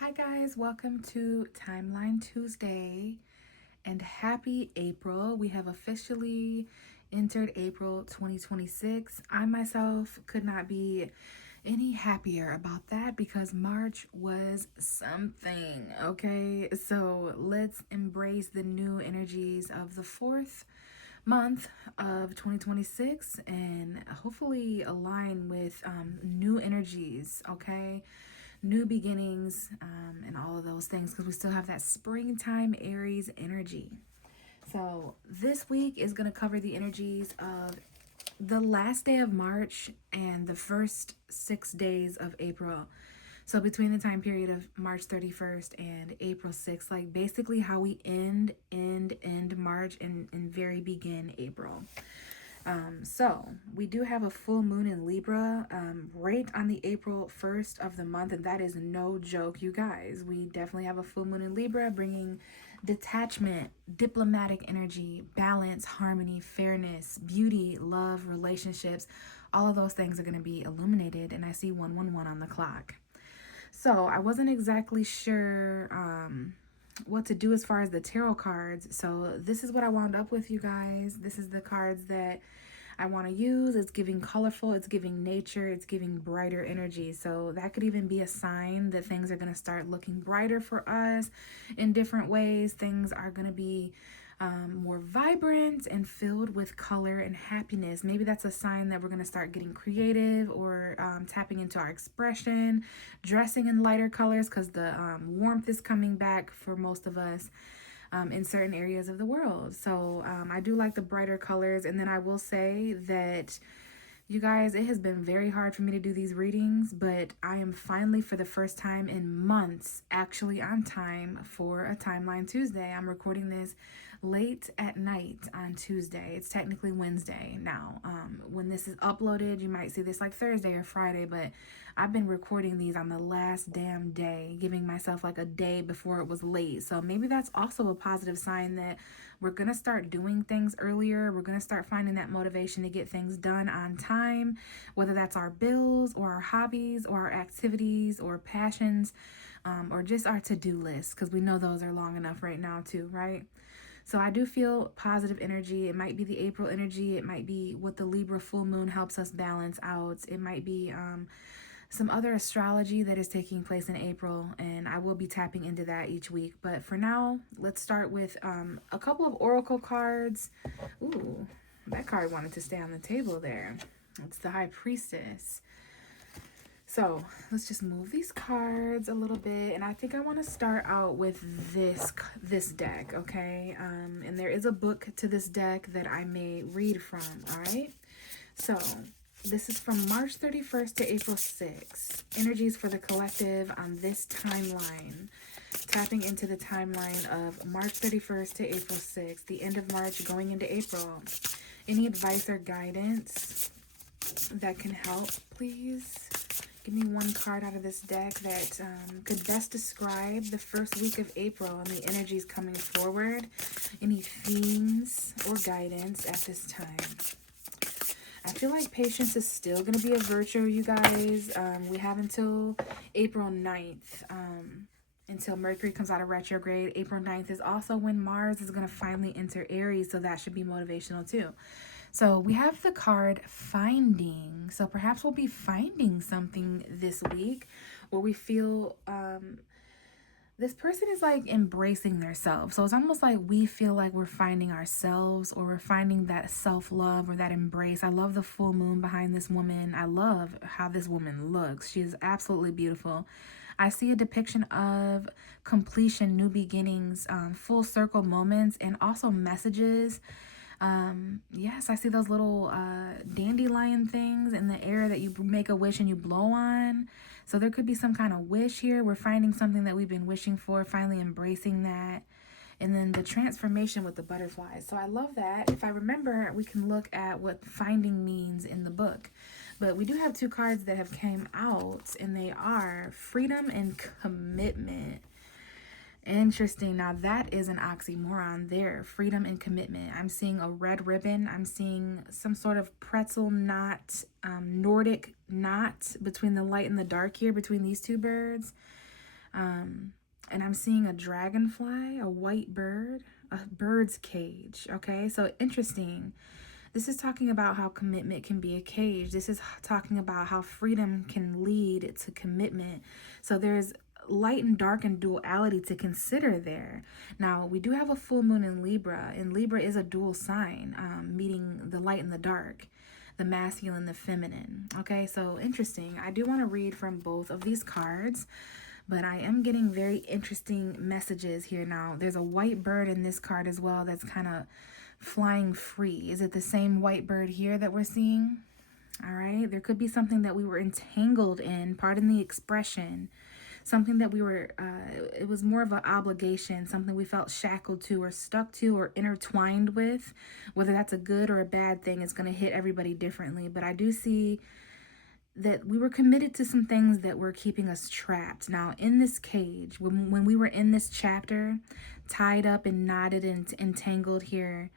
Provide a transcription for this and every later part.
Hi guys, welcome to Timeline Tuesday and happy April. We have officially entered April 2026. I myself could not be any happier about that because March was something, okay? So let's embrace the new energies of the fourth month of 2026 and hopefully align with new energies, okay? New beginnings, and all of those things because we still have that springtime Aries energy. So, this week is going to cover the energies of the last day of March and the first 6 days of April. So, between the time period of March 31st and April 6th, like basically how we end March and very begin April. So we do have a full moon in Libra right on the April 1st of the month, and that is no joke, you guys. We definitely have a full moon in Libra bringing detachment, diplomatic energy, balance, harmony, fairness, beauty, love, relationships. All of those things are going to be illuminated, and I see 111 on the clock. So I wasn't exactly sure what to do as far as the tarot cards. So this is what I wound up with, you guys. This is the cards that I want to use. It's giving colorful, it's giving nature, it's giving brighter energy. So that could even be a sign that things are going to start looking brighter for us in different ways. Things are going to be more vibrant and filled with color and happiness. Maybe that's a sign that we're going to start getting creative or tapping into our expression, dressing in lighter colors because the warmth is coming back for most of us. In certain areas of the world. So I do like the brighter colors. And then I will say that, you guys, it has been very hard for me to do these readings, but I am finally, for the first time in months, actually on time for a Timeline Tuesday. I'm recording this late at night on Tuesday. It's technically Wednesday now. When this is uploaded, you might see this like Thursday or Friday, but I've been recording these on the last damn day, giving myself like a day before it was late. So maybe that's also a positive sign that we're going to start doing things earlier. We're going to start finding that motivation to get things done on time, whether that's our bills or our hobbies or our activities or passions, or just our to-do list, because we know those are long enough right now too, right? So I do feel positive energy. It might be the April energy. It might be what the Libra full moon helps us balance out. It might be some other astrology that is taking place in April, and I will be tapping into that each week. But for now, let's start with a couple of oracle cards. Ooh, that card wanted to stay on the table there. It's the High Priestess. So let's just move these cards a little bit, and I think I want to start out with this deck, okay? And there is a book to this deck that I may read from. All right. So this is from March 31st to April 6th. Energies for the collective on this timeline. Tapping into the timeline of March 31st to April 6th, the end of March going into April. Any advice or guidance that can help, please? Give me one card out of this deck that could best describe the first week of April and the energies coming forward. Any themes or guidance at this time? I feel like patience is still going to be a virtue, you guys. We have until April 9th, until Mercury comes out of retrograde. April 9th is also when Mars is going to finally enter Aries, so that should be motivational too. So we have the card Finding. So perhaps we'll be finding something this week where we feel this person is like embracing themselves. So it's almost like we feel like we're finding ourselves, or we're finding that self-love or that embrace. I love the full moon behind this woman. I love how this woman looks. She is absolutely beautiful. I see a depiction of completion, new beginnings, full circle moments, and also messages. Yes, I see those little dandelion things in the air that you make a wish and you blow on. So there could be some kind of wish here. We're finding something that we've been wishing for, finally embracing that. And then the transformation with the butterflies. So I love that. If I remember, we can look at what finding means in the book. But we do have two cards that have came out, and they are freedom and commitment. Interesting. Now that is an oxymoron there. Freedom and commitment. I'm seeing a red ribbon. I'm seeing some sort of pretzel knot, Nordic knot between the light and the dark here, between these two birds. And I'm seeing a dragonfly, a white bird, a bird's cage. Okay, so interesting. This is talking about how commitment can be a cage. This is talking about how freedom can lead to commitment. So there's light and dark and duality to consider there. Now, we do have a full moon in Libra, and Libra is a dual sign, meaning the light and the dark, the masculine, the feminine. Okay, so interesting. I do want to read from both of these cards, but I am getting very interesting messages here now. There's a white bird in this card as well that's kind of flying free. Is it the same white bird here that we're seeing? All right, there could be something that we were entangled in, pardon the expression, something that we were, it was more of an obligation, something we felt shackled to or stuck to or intertwined with. Whether that's a good or a bad thing, it's going to hit everybody differently. But I do see that we were committed to some things that were keeping us trapped. Now, in this cage, when we were in this chapter, tied up and knotted and entangled here,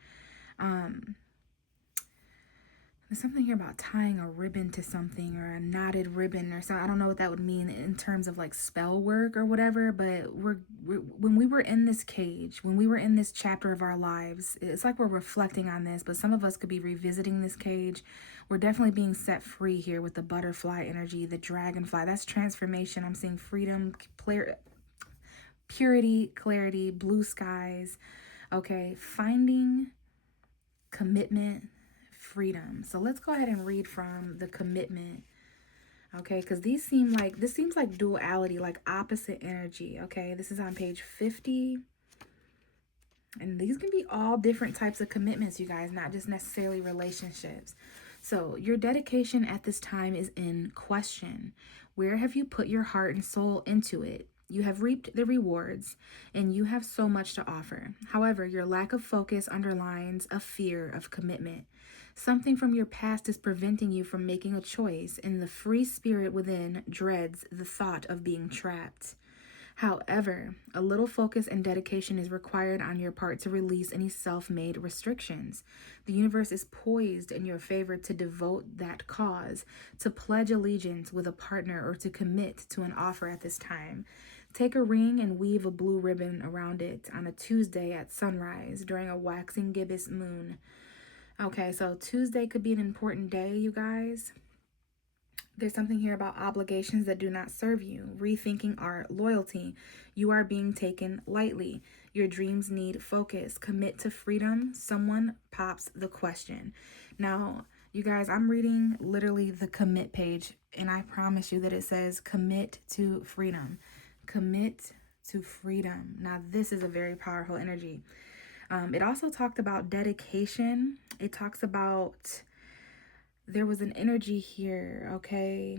there's something here about tying a ribbon to something or a knotted ribbon or something. I don't know what that would mean in terms of like spell work or whatever, but when we were in this cage, when we were in this chapter of our lives, it's like we're reflecting on this, but some of us could be revisiting this cage. We're definitely being set free here with the butterfly energy, the dragonfly. That's transformation. I'm seeing freedom, purity, clarity, blue skies. Okay, finding commitment, freedom. So let's go ahead and read from the commitment. Okay, because this seems like duality, like opposite energy. Okay, this is on page 50. And these can be all different types of commitments, you guys, not just necessarily relationships. So your dedication at this time is in question. Where have you put your heart and soul into it? You have reaped the rewards, and you have so much to offer. However, your lack of focus underlines a fear of commitment. Something from your past is preventing you from making a choice, and the free spirit within dreads the thought of being trapped. However, a little focus and dedication is required on your part to release any self-made restrictions. The universe is poised in your favor to devote that cause, to pledge allegiance with a partner, or to commit to an offer at this time. Take a ring and weave a blue ribbon around it on a Tuesday at sunrise during a waxing gibbous moon. Okay, so Tuesday could be an important day, you guys. There's something here about obligations that do not serve you, rethinking our loyalty. You are being taken lightly. Your dreams need focus. Commit to freedom. Someone pops the question. Now, you guys, I'm reading literally the commit page, and I promise you that it says commit to freedom. Commit to freedom. Now, this is a very powerful energy. It also talked about dedication. It talks about, there was an energy here, okay?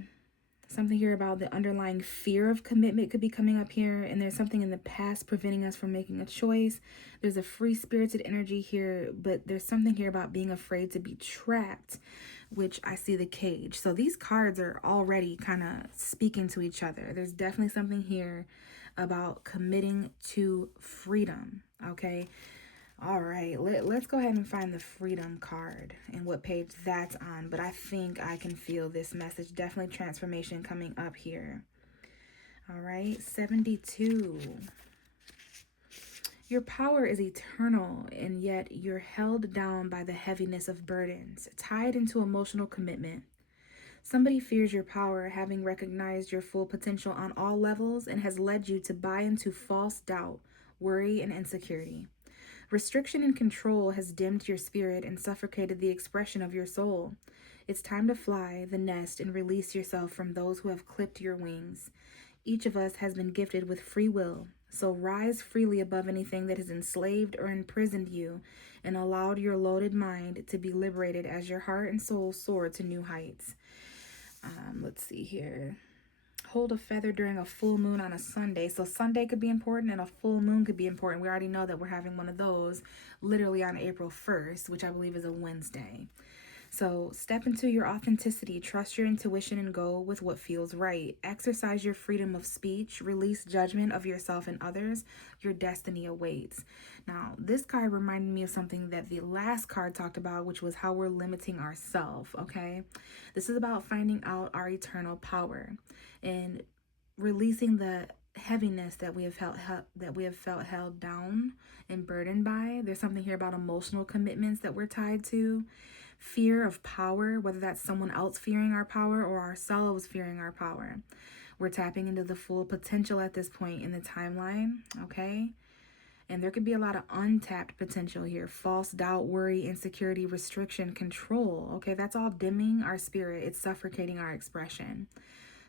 Something here about the underlying fear of commitment could be coming up here, and there's something in the past preventing us from making a choice. There's a free-spirited energy here, but there's something here about being afraid to be trapped, which I see the cage. So these cards are already kind of speaking to each other. There's definitely something here about committing to freedom, okay? All right, let's go ahead and find the freedom card and what page that's on. But I think I can feel this message. Definitely transformation coming up here. All right, 72. Your power is eternal, and yet you're held down by the heaviness of burdens, tied into emotional commitment. Somebody fears your power, having recognized your full potential on all levels, and has led you to buy into false doubt, worry, and insecurity. Restriction and control has dimmed your spirit and suffocated the expression of your soul. It's time to fly the nest and release yourself from those who have clipped your wings. Each of us has been gifted with free will, so rise freely above anything that has enslaved or imprisoned you and allowed your loaded mind to be liberated as your heart and soul soar to new heights. Let's see here. Hold a feather during a full moon on a Sunday. So Sunday could be important and a full moon could be important. We already know that we're having one of those literally on April 1st, which I believe is a Wednesday. So step into your authenticity, trust your intuition, and go with what feels right. Exercise your freedom of speech, release judgment of yourself and others. Your destiny awaits. Now, this card reminded me of something that the last card talked about, which was how we're limiting ourselves, okay? This is about finding out our eternal power and releasing the heaviness that we have felt held down and burdened by. There's something here about emotional commitments that we're tied to. Fear of power, whether that's someone else fearing our power or ourselves fearing our power. We're tapping into the full potential at this point in the timeline, okay? And there could be a lot of untapped potential here. False doubt, worry, insecurity, restriction, control. Okay, that's all dimming our spirit. It's suffocating our expression.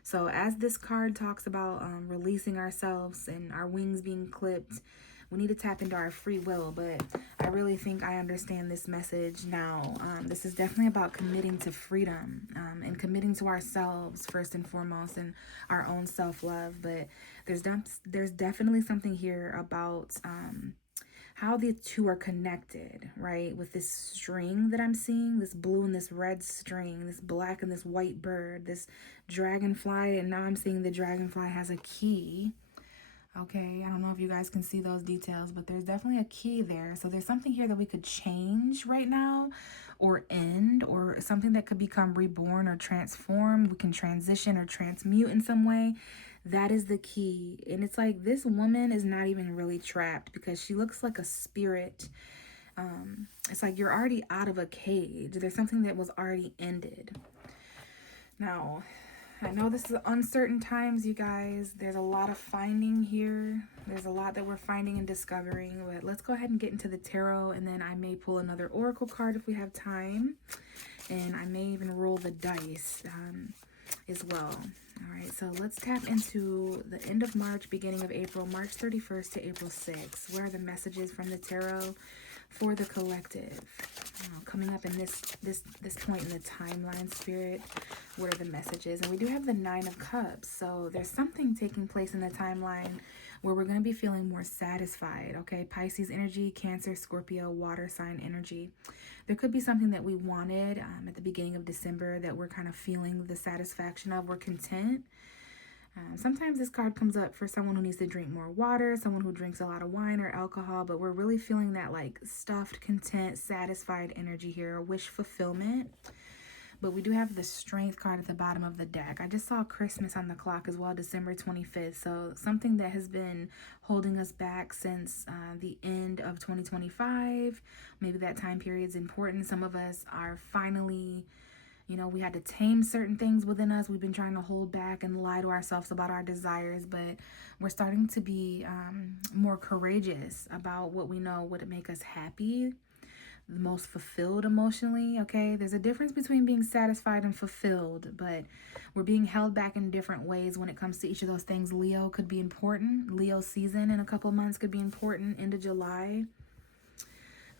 So as this card talks about releasing ourselves and our wings being clipped, we need to tap into our free will. But I really think I understand this message now. This is definitely about committing to freedom and committing to ourselves first and foremost, and our own self-love. But there's definitely something here about how the two are connected, right? With this string that I'm seeing, this blue and this red string, this black and this white bird, this dragonfly, and now I'm seeing the dragonfly has a key. Okay, I don't know if you guys can see those details, but there's definitely a key there. So there's something here that we could change right now or end, or something that could become reborn or transformed. We can transition or transmute in some way. That is the key. And it's like this woman is not even really trapped because she looks like a spirit. It's like you're already out of a cage. There's something that was already ended. Now, I know this is uncertain times, you guys. There's a lot of finding here. There's a lot that we're finding and discovering. But let's go ahead and get into the tarot, and then I may pull another oracle card if we have time. And I may even roll the dice as well. All right, so let's tap into the end of March, beginning of April, March 31st to April 6th. Where are the messages from the tarot for the collective? Coming up in this point in the timeline, spirit, what are the messages? And we do have the Nine of Cups, so there's something taking place in the timeline where we're going to be feeling more satisfied, okay? Pisces energy, Cancer, Scorpio, water sign energy. There could be something that we wanted at the beginning of December that we're kind of feeling the satisfaction of. We're content. Sometimes this card comes up for someone who needs to drink more water, someone who drinks a lot of wine or alcohol, but we're really feeling that like stuffed, content, satisfied energy here, wish fulfillment. But we do have the Strength card at the bottom of the deck. I just saw Christmas on the clock as well, December 25th. So something that has been holding us back since the end of 2025. Maybe that time period is important. Some of us are finally, you know, we had to tame certain things within us. We've been trying to hold back and lie to ourselves about our desires, but we're starting to be more courageous about what we know would make us happy, the most fulfilled emotionally, okay? There's a difference between being satisfied and fulfilled, but we're being held back in different ways when it comes to each of those things. Leo could be important. Leo season in a couple months could be important, end of July,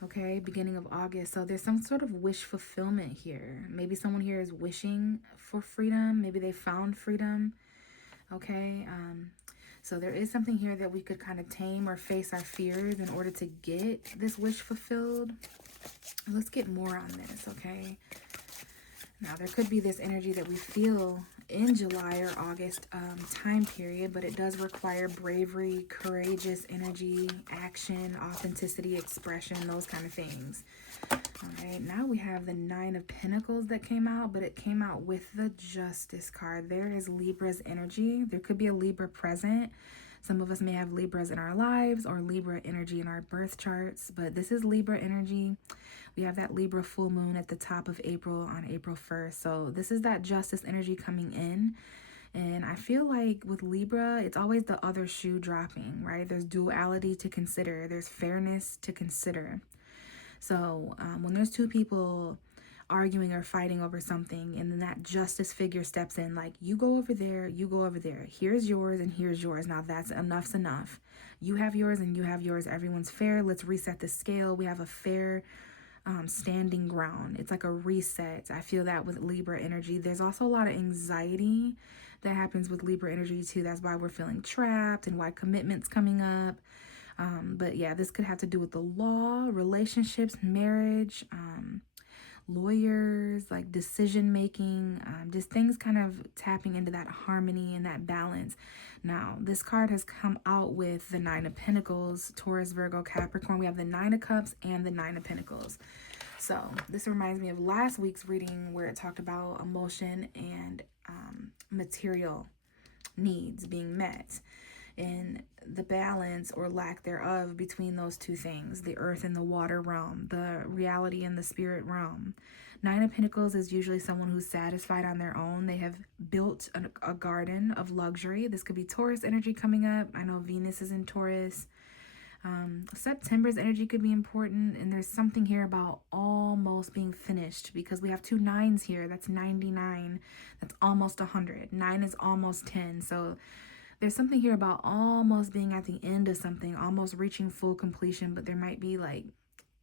okay, beginning of August. So there's some sort of wish fulfillment here. Maybe someone here is wishing for freedom. Maybe they found freedom, okay? So there is something here that we could kind of tame or face our fears in order to get this wish fulfilled. Let's get more on this, okay? Now, there could be this energy that we feel in July or August time period, but it does require bravery, courageous energy, action, authenticity, expression, those kind of things. All right, now we have the Nine of Pentacles that came out, but it came out with the Justice card. There is Libra's energy. There could be a Libra present. Some of us may have Libras in our lives or Libra energy in our birth charts, but this is Libra energy. We have that Libra full moon at the top of April on April 1st. So this is that justice energy coming in. And I feel like with Libra, it's always the other shoe dropping, right? There's duality to consider. There's fairness to consider. So when there's two people arguing or fighting over something, and then that justice figure steps in, like, you go over there, you go over there. Here's yours and here's yours. Now that's enough's enough. You have yours and you have yours. Everyone's fair. Let's reset the scale. We have a fair standing ground. It's like a reset. I feel that with Libra energy. There's also a lot of anxiety that happens with Libra energy too. That's why we're feeling trapped and why commitment's coming up. But yeah, this could have to do with the law, relationships, marriage, lawyers, like decision making, just things kind of tapping into that harmony and that balance. Now, this card has come out with the Nine of Pentacles, Taurus, Virgo, Capricorn. We have the Nine of Cups and the Nine of Pentacles. So this reminds me of last week's reading where it talked about emotion and material needs being met. and the balance or lack thereof between those two things, the earth and the water realm, the reality and the spirit realm. Nine of Pentacles is usually someone who's satisfied on their own. They have built a garden of luxury. This could be Taurus energy coming up. I know Venus is in Taurus. September's energy could be important, and there's something here about almost being finished because we have two nines here. That's 99. That's almost 100. 9 is almost 10. So there's something here about almost being at the end of something, almost reaching full completion, but there might be like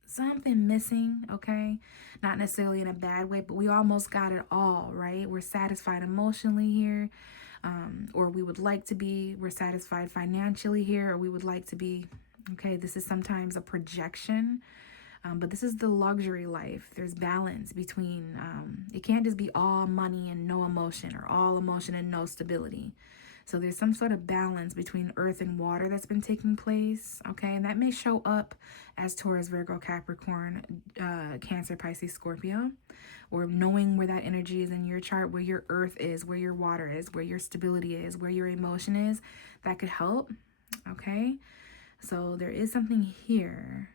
something missing, okay? Not necessarily in a bad way, but we almost got it all, right? We're satisfied emotionally here, or we would like to be. We're satisfied financially here, or we would like to be. Okay, this is sometimes a projection, but this is the luxury life. There's balance between, it can't just be all money and no emotion, or all emotion and no stability. So there's some sort of balance between earth and water that's been taking place, okay? And that may show up as Taurus, Virgo, Capricorn, Cancer, Pisces, Scorpio, or knowing where that energy is in your chart, where your earth is, where your water is, where your stability is, where your emotion is. That could help, okay? So there is something here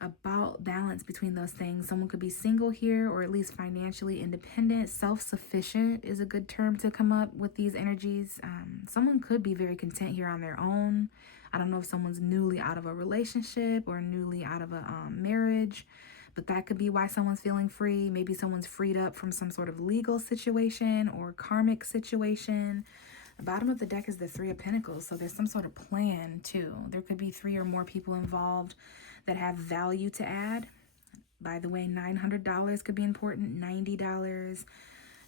about balance between those things. Someone could be single here, or at least financially independent. Self-sufficient is a good term to come up with these energies. Someone could be very content here on their own. I don't know if someone's newly out of a relationship or newly out of a marriage, but that could be why someone's feeling free. Maybe someone's freed up from some sort of legal situation or karmic situation. The bottom of the deck is the Three of Pentacles, so there's some sort of plan too. There could be 3 or more people involved that have value to add. By the way, $900 could be important, $90, $9,000,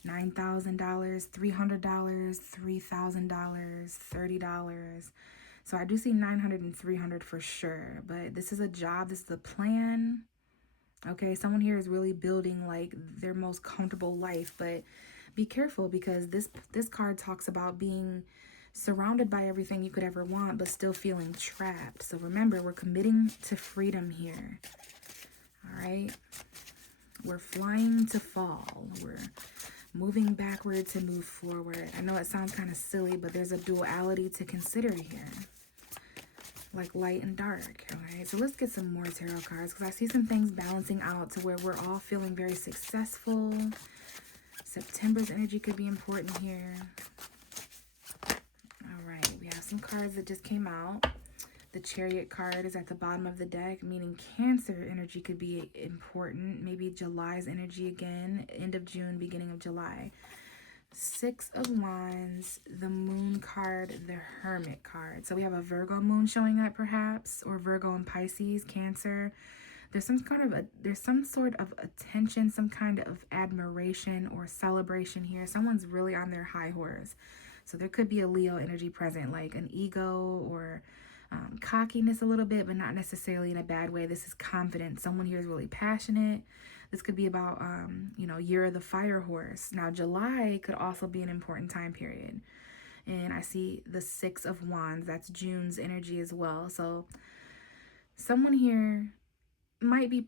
$300, $3,000, $30. So I do see 900 and 300 for sure, but this is a job, this is a plan. Okay, someone here is really building like their most comfortable life, but be careful because this card talks about being surrounded by everything you could ever want, but still feeling trapped. So remember, we're committing to freedom here. All right. We're flying to fall. We're moving backward to move forward. I know it sounds kind of silly, but there's a duality to consider here. Like light and dark. All right. So let's get some more tarot cards because I see some things balancing out to where we're all feeling very successful. September's energy could be important here. All right, we have some cards that just came out. The Chariot card is at the bottom of the deck, meaning Cancer energy could be important. Maybe July's energy again, end of June, beginning of July. 6 of Wands, the Moon card, the Hermit card. So we have a Virgo moon showing up perhaps, or Virgo and Pisces, Cancer. There's some sort of attention, some kind of admiration or celebration here. Someone's really on their high horse. So there could be a Leo energy present, like an ego or cockiness a little bit, but not necessarily in a bad way. This is confidence. Someone here is really passionate. This could be about, year of the fire horse. Now, July could also be an important time period. And I see the 6 of Wands. That's June's energy as well. So someone here might be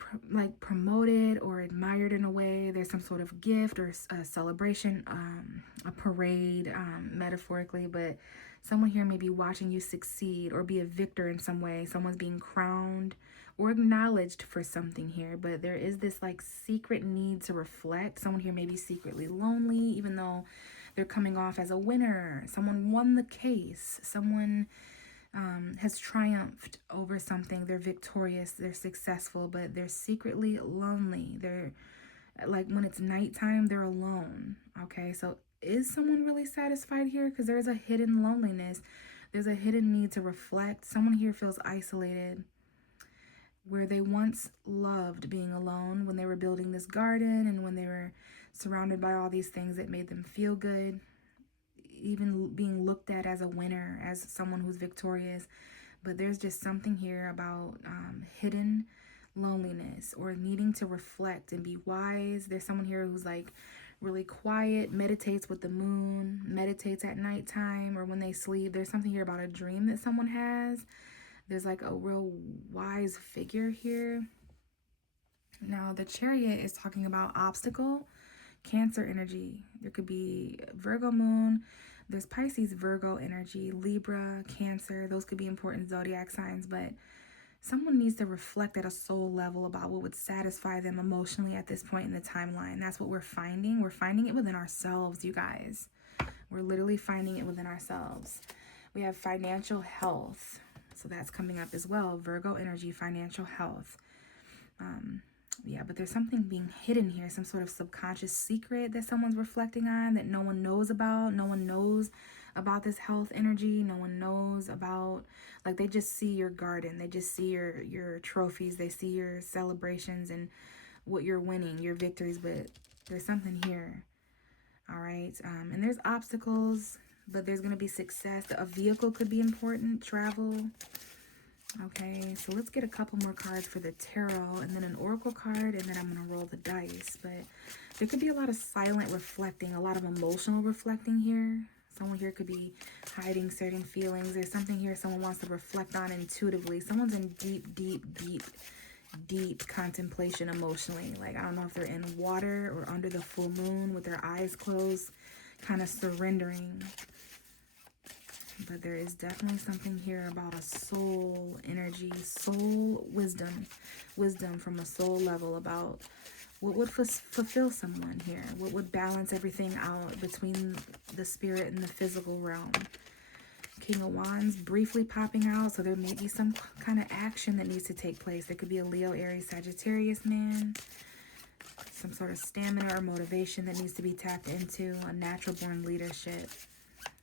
promoted or admired in a way. There's some sort of gift or a celebration, a parade, metaphorically, but someone here may be watching you succeed or be a victor in some way. Someone's being crowned or acknowledged for something here, but there is this like secret need to reflect. Someone here may be secretly lonely, even though they're coming off as a winner. Someone won the case. Someone has triumphed over something. They're victorious, they're successful, but they're secretly lonely. They're like, when it's nighttime, they're alone. Okay, so is someone really satisfied here? Because there's a hidden loneliness. There's a hidden need to reflect. Someone here feels isolated, where they once loved being alone when they were building this garden and when they were surrounded by all these things that made them feel good, even being looked at as a winner, as someone who's victorious. But there's just something here about hidden loneliness or needing to reflect and be wise. There's someone here who's like really quiet, meditates with the moon, meditates at nighttime or when they sleep. There's something here about a dream that someone has. There's like a real wise figure here. Now, the Chariot is talking about obstacle, Cancer energy. There could be Virgo moon, There's Pisces, Virgo energy, Libra, Cancer. Those could be important zodiac signs, but someone needs to reflect at a soul level about what would satisfy them emotionally at this point in the timeline. That's what we're finding. We're finding it within ourselves, you guys. We're literally finding it within ourselves. We have financial health. So that's coming up as well. Virgo energy, financial health. Yeah, but there's something being hidden here, some sort of subconscious secret that someone's reflecting on that no one knows about. No one knows about this health energy. No one knows about, like, they just see your garden. They just see your trophies. They see your celebrations and what you're winning, your victories, but there's something here. All right. And there's obstacles, but there's going to be success. A vehicle could be important, travel. Okay, so let's get a couple more cards for the tarot and then an oracle card, and then I'm going to roll the dice. But there could be a lot of silent reflecting, a lot of emotional reflecting here. Someone here could be hiding certain feelings. There's something here someone wants to reflect on intuitively. Someone's in deep contemplation emotionally. Like, I don't know if they're in water or under the full moon with their eyes closed, kind of surrendering. But there is definitely something here about a soul energy, soul wisdom from a soul level about what would fulfill someone here, what would balance everything out between the spirit and the physical realm. King of Wands briefly popping out, so there may be some kind of action that needs to take place. There could be a Leo, Aries, Sagittarius man, some sort of stamina or motivation that needs to be tapped into, a natural born leadership.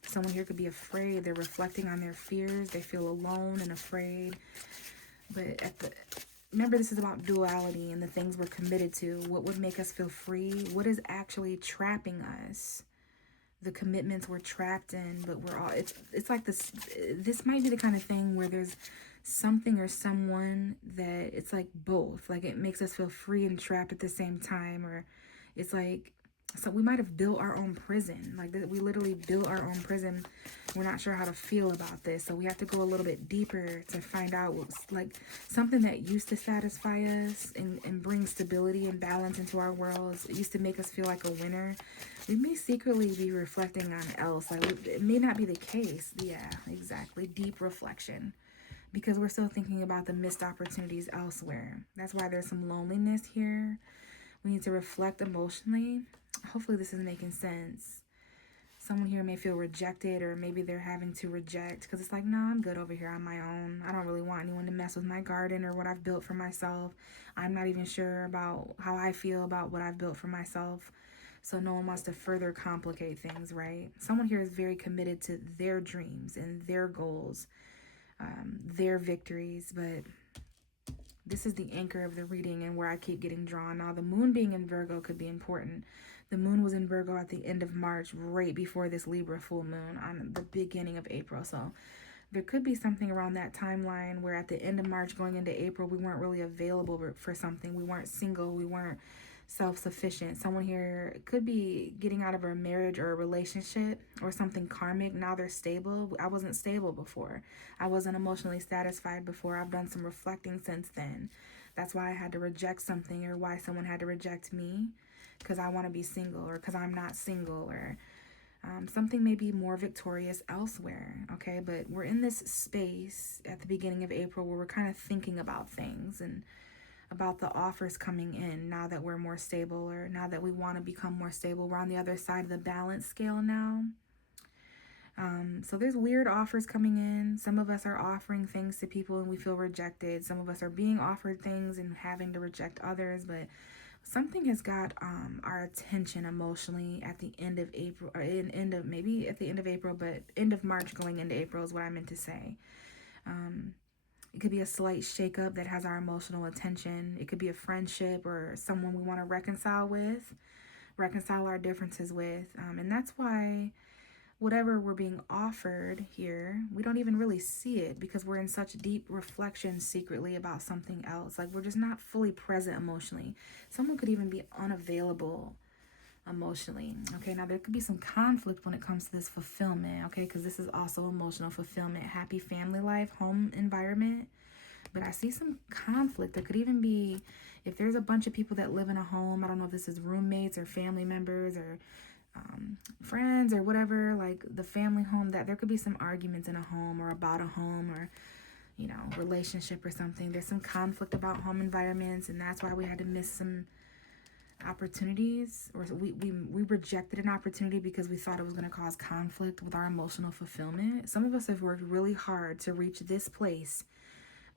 Someone here could be afraid. They're reflecting on their fears. They feel alone and afraid. But remember, this is about duality and the things we're committed to. What would make us feel free? What is actually trapping us? The commitments we're trapped in, but we're all, it's like this might be the kind of thing where there's something or someone that it's like both. Like, it makes us feel free and trapped at the same time. Or it's like, so we might have built our own prison. Like, we literally built our own prison. We're not sure how to feel about this. So we have to go a little bit deeper to find out what's like something that used to satisfy us and bring stability and balance into our worlds. It used to make us feel like a winner. We may secretly be reflecting on else. Like, it may not be the case. Yeah, exactly. Deep reflection. Because we're still thinking about the missed opportunities elsewhere. That's why there's some loneliness here. We need to reflect emotionally. Hopefully this is making sense. Someone here may feel rejected, or maybe they're having to reject because it's like, no, I'm good over here on my own. I don't really want anyone to mess with my garden or what I've built for myself. I'm not even sure about how I feel about what I've built for myself. So no one wants to further complicate things, right? Someone here is very committed to their dreams and their goals, their victories, but this is the anchor of the reading and where I keep getting drawn. Now, the moon being in Virgo could be important. The moon was in Virgo at the end of March, right before this Libra full moon on the beginning of April. So there could be something around that timeline where at the end of March going into April, we weren't really available for something. We weren't single. We weren't self-sufficient. Someone here could be getting out of a marriage or a relationship or something karmic. Now they're stable. I wasn't stable before. I wasn't emotionally satisfied before. I've done some reflecting since then. That's why I had to reject something, or why someone had to reject me, because I want to be single, or because I'm not single, or something may be more victorious elsewhere. Okay, but we're in this space at the beginning of April where we're kind of thinking about things and about the offers coming in now that we're more stable, or now that we want to become more stable. We're on the other side of the balance scale now. So there's weird offers coming in. Some of us are offering things to people and we feel rejected. Some of us are being offered things and having to reject others. But something has got our attention emotionally at the end of April, or maybe at the end of April, but end of March going into April is what I meant to say. It could be a slight shakeup that has our emotional attention. It could be a friendship or someone we want to reconcile our differences with. And that's why whatever we're being offered here, we don't even really see it because we're in such deep reflection secretly about something else. Like, we're just not fully present emotionally. Someone could even be unavailable emotionally. Okay, now there could be some conflict when it comes to this fulfillment, okay, because this is also emotional fulfillment, happy family life, home environment. But I see some conflict. There could even be, if there's a bunch of people that live in a home, I don't know if this is roommates or family members or friends or whatever, like the family home, that there could be some arguments in a home or about a home or, you know, relationship or something. There's some conflict about home environments, and that's why we had to miss some opportunities, or we rejected an opportunity because we thought it was going to cause conflict with our emotional fulfillment. Some of us have worked really hard to reach this place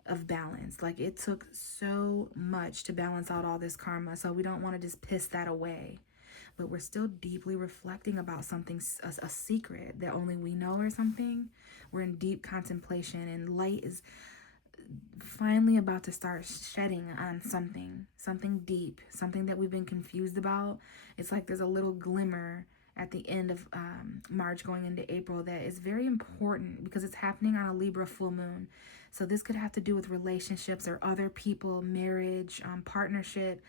of balance. Like, it took so much to balance out all this karma, so we don't want to just piss that away. But we're still deeply reflecting about something, a secret that only we know or something. We're in deep contemplation, and light is finally about to start shedding on something deep, something that we've been confused about. It's like there's a little glimmer at the end of March going into April that is very important because it's happening on a Libra full moon. So this could have to do with relationships or other people, marriage, partnership,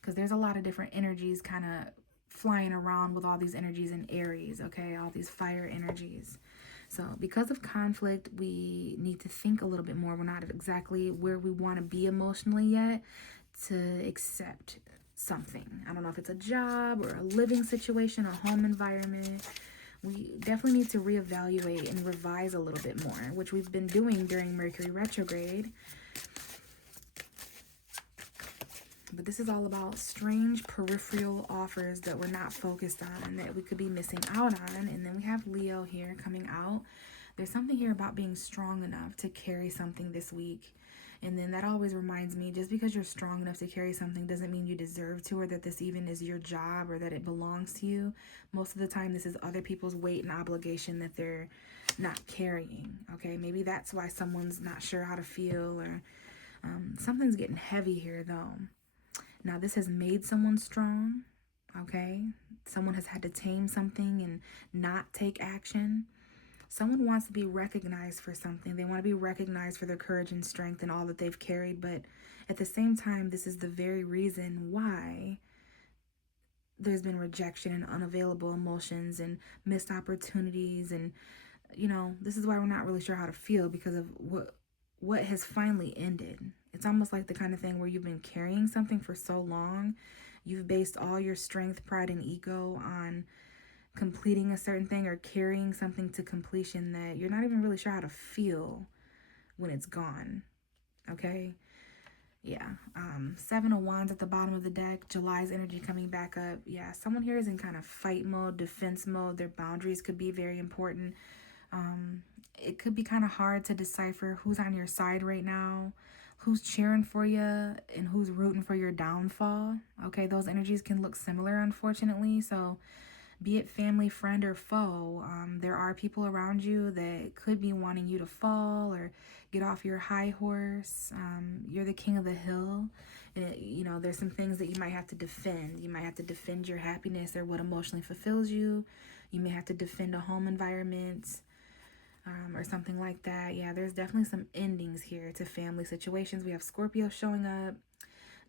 because there's a lot of different energies kind of flying around with all these energies in Aries, okay? All these fire energies. So because of conflict, we need to think a little bit more. We're not exactly where we want to be emotionally yet to accept something. I don't know if it's a job or a living situation, a home environment. We definitely need to reevaluate and revise a little bit more, which we've been doing during Mercury retrograde. But this is all about strange peripheral offers that we're not focused on, that we could be missing out on. And then we have Leo here coming out. There's something here about being strong enough to carry something this week. And then that always reminds me, just because you're strong enough to carry something doesn't mean you deserve to, or that this even is your job, or that it belongs to you. Most of the time, this is other people's weight and obligation that they're not carrying, okay? Maybe that's why someone's not sure how to feel, or something's getting heavy here, though. Now, this has made someone strong, okay? Someone has had to tame something and not take action. Someone wants to be recognized for something. They want to be recognized for their courage and strength and all that they've carried. But at the same time, this is the very reason why there's been rejection and unavailable emotions and missed opportunities. And, you know, this is why we're not really sure how to feel, because of what has finally ended. It's almost like the kind of thing where you've been carrying something for so long. You've based all your strength, pride, and ego on completing a certain thing or carrying something to completion that you're not even really sure how to feel when it's gone. Okay? Yeah. Seven of Wands at the bottom of the deck. July's energy coming back up. Yeah, someone here is in kind of fight mode, defense mode. Their boundaries could be very important. It could be kind of hard to decipher who's on your side right now, who's cheering for you, and who's rooting for your downfall. Okay, those energies can look similar, unfortunately. So be it family, friend, or foe, there are people around you that could be wanting you to fall or get off your high horse. You're the king of the hill. And you know, there's some things that you might have to defend. You might have to defend your happiness or what emotionally fulfills you. You may have to defend a home environment. Or something like that. Yeah, there's definitely some endings here to family situations. We have Scorpio showing up.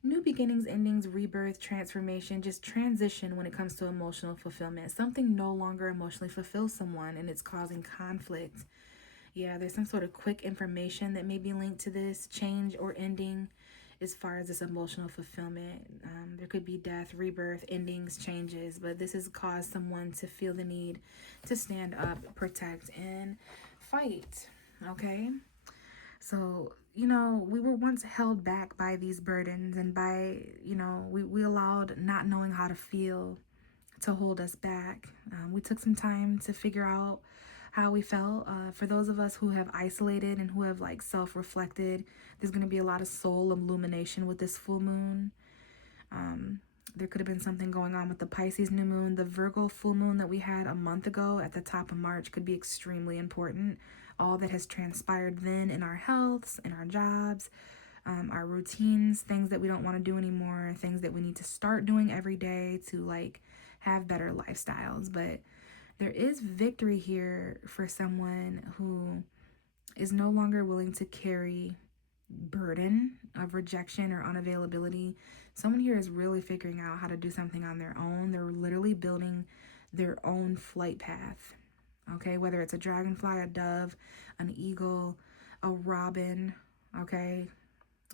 New beginnings, endings, rebirth, transformation, just transition when it comes to emotional fulfillment. Something no longer emotionally fulfills someone and it's causing conflict. Yeah, there's some sort of quick information that may be linked to this change or ending as far as this emotional fulfillment. There could be death, rebirth, endings, changes, but this has caused someone to feel the need to stand up, protect, and fight, okay? So, you know, we were once held back by these burdens, and by, you know, we allowed not knowing how to feel to hold us back. We took some time to figure out how we felt. For those of us who have isolated and who have like self-reflected, there's going to be a lot of soul illumination with this full moon. There could have been something going on with the Pisces new moon. The Virgo full moon that we had a month ago at the top of March could be extremely important. All that has transpired then in our healths, in our jobs, our routines, things that we don't want to do anymore, things that we need to start doing every day to like have better lifestyles. But there is victory here for someone who is no longer willing to carry burden of rejection or unavailability. Someone here is really figuring out how to do something on their own. They're literally building their own flight path. Okay, whether it's a dragonfly, a dove, an eagle, a robin, okay,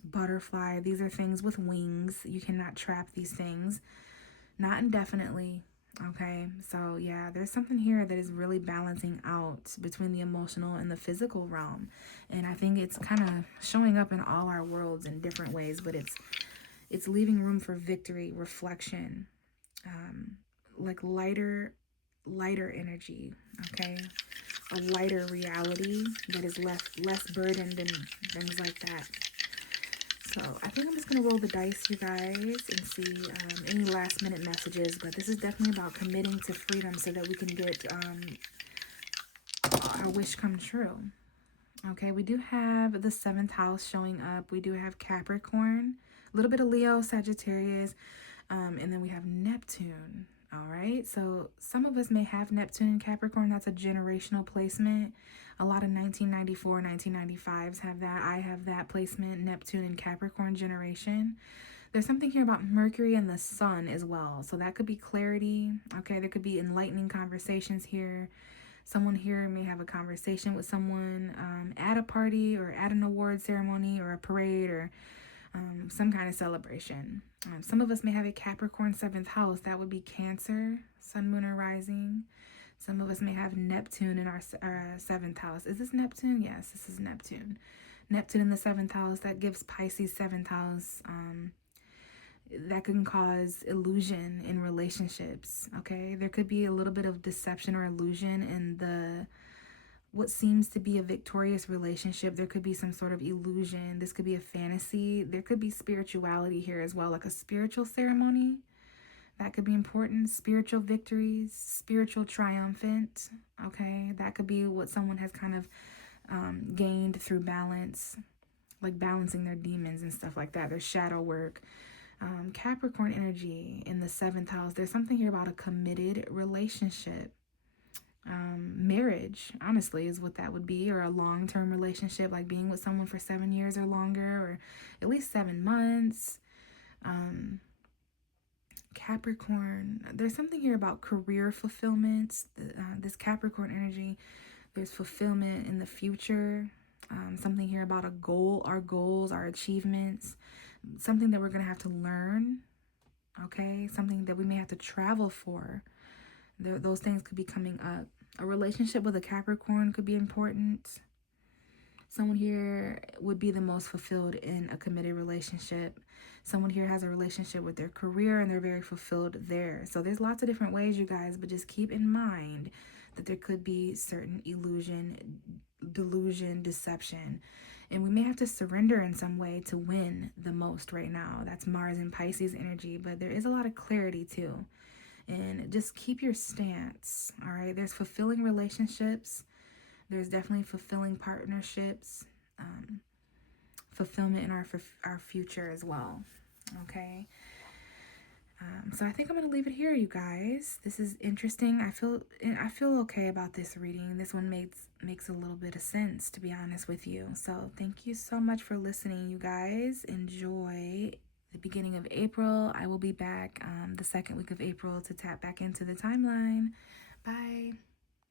butterfly. These are things with wings. You cannot trap these things, not indefinitely. Okay, so yeah, there's something here that is really balancing out between the emotional and the physical realm. And I think it's kind of showing up in all our worlds in different ways, but it's leaving room for victory, reflection, like lighter energy, okay? A lighter reality that is less burdened and things like that. So I think I'm just going to roll the dice, you guys, and see any last minute messages. But this is definitely about committing to freedom so that we can get our wish come true. Okay, we do have the 7th house showing up. We do have Capricorn, a little bit of Leo, Sagittarius, and then we have Neptune. All right, so some of us may have Neptune and Capricorn. That's a generational placement. A lot of 1994, 1995s have that. I have that placement, Neptune and Capricorn generation. There's something here about Mercury and the Sun as well. So that could be clarity. Okay, there could be enlightening conversations here. Someone here may have a conversation with someone at a party or at an award ceremony or a parade or some kind of celebration. Some of us may have a Capricorn 7th house. That would be Cancer, Sun, Moon, or Rising. Some of us may have Neptune in our 7th house. Is this Neptune? Yes, this is Neptune. Neptune in the 7th house. That gives Pisces 7th house. That can cause illusion in relationships. Okay, there could be a little bit of deception or illusion in the what seems to be a victorious relationship. There could be some sort of illusion. This could be a fantasy. There could be spirituality here as well, like a spiritual ceremony. That could be important. Spiritual victories, spiritual triumphant. Okay, that could be what someone has kind of gained through balance, like balancing their demons and stuff like that, their shadow work. Capricorn energy in the 7th house. There's something here about a committed relationship. Marriage, honestly, is what that would be, or a long-term relationship, like being with someone for 7 years or longer, or at least 7 months. Capricorn, there's something here about career fulfillment. This Capricorn energy, there's fulfillment in the future. Something here about a goal, our goals, our achievements, something that we're going to have to learn, okay? Something that we may have to travel for. Those things could be coming up. A relationship with a Capricorn could be important. Someone here would be the most fulfilled in a committed relationship. Someone here has a relationship with their career and they're very fulfilled there. So there's lots of different ways, you guys, but just keep in mind that there could be certain illusion, delusion, deception. And we may have to surrender in some way to win the most right now. That's Mars and Pisces energy, but there is a lot of clarity too. And just keep your stance, all right? There's fulfilling relationships. There's definitely fulfilling partnerships, fulfillment in our future as well, okay? So I think I'm gonna leave it here, you guys. This is interesting. I feel okay about this reading. This one makes a little bit of sense, to be honest with you. So thank you so much for listening, you guys. Enjoy the beginning of April. I will be back the 2nd week of April to tap back into the timeline. Bye.